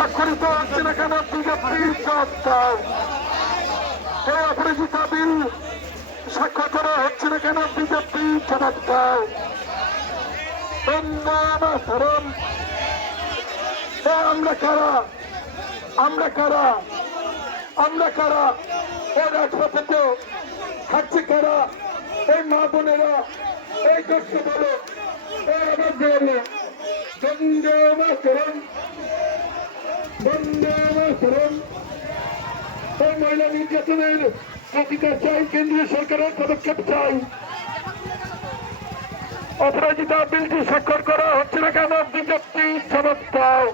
স্বাক্ষরিত হচ্ছে না কেন বিজেপি জবাব এই অপরাজিতা বিল স্বাক্ষর করা হচ্ছে না কেন বিজেপি জবাব দাও। আমরা কারা আমরা কারা আমরা কারা এই রাজপথে থাকছে কারা এই মা বোনেরা এই কষ্ট বলো এই আমার বলে বন্দে মাতরম বন্দে মাতরম। এই মহিলা নির্যাতনের প্রতিকার চাই, কেন্দ্রীয় সরকারের পদক্ষেপ চাই। অপরাজিতা বিলটি স্বাক্ষর করা হচ্ছে না কেন বিজেপি জবাব দাও।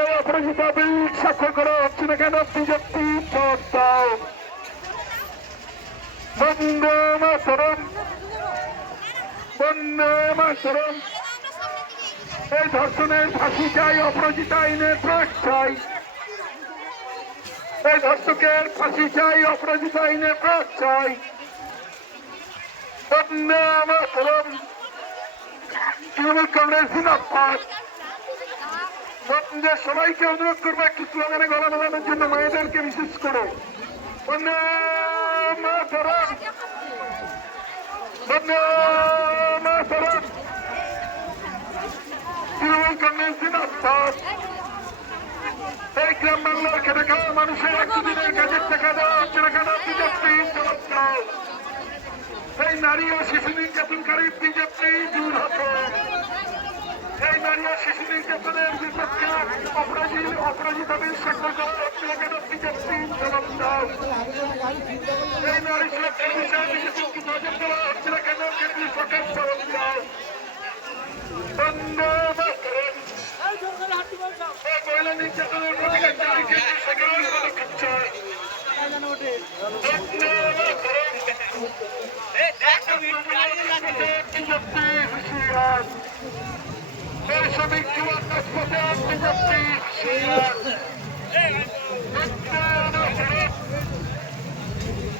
এই অপরাজিতা বিল স্বাক্ষর করা হচ্ছে না কেন বিজেপি জবাব দাও। বন্দে মাতরম বন্দে মাতরম। এই ধর্ষণের ফাঁসি চাই, অপরাজিতা আইনের প্রয়োগ চাই। এই ধর্ষকের ফাঁসি চাই, অপরাজিতা আইনের প্রয়োগ চাই। বন্দে মাতরম। তৃণমূল কংগ্রেস জিন্দাবাদ। বন্দে সবাইকে অনুরোধ করবো একটু স্লোগানে গলা বাঁধানোর জন্য, মায়েদেরকে বিশেষ করে। বন্দে মাতরম বন্দে মাতরম। তৃণমূল কংগ্রেস জিন্দাবাদ। এই গ্রাম বাংলার খেটে খাওয়া মানুষের একদিনের কাজের টাকা দেওয়া হচ্ছে না কেন বিজেপি জবাব দাও। এই নারী ও শিশু নির্যাতনকারী বিজেপি দূর হতো। এই নারী ও শিশু নির্যাতনের বিপক্ষে অপরাজিতা বিল স্বাক্ষর করা হচ্ছে না কেন বিজেপি জবাব দাও। এই নারী সুরক্ষার বিষয়ে বিজেপিকে নজর দেওয়া হচ্ছে না কেন কেন্দ্রীয় সরকার জবাব দাও। বন্দে মাতরম। এই মহিলা নির্যাতনের প্রতিকার চাই, কেন্দ্রীয় সরকারের পদক্ষেপ চাই। বন্দে মাতরম। বিজেপি হুঁশিয়ার। এই শ্রমিক যুবক রাজপথে বিজেপি হুঁশিয়ার। বন্দে মাতরম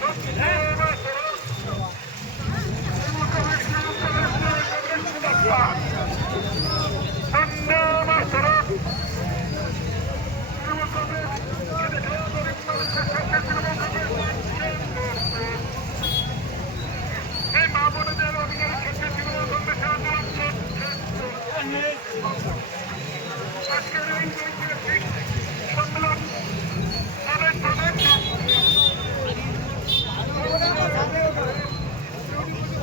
বন্দে মাতরম।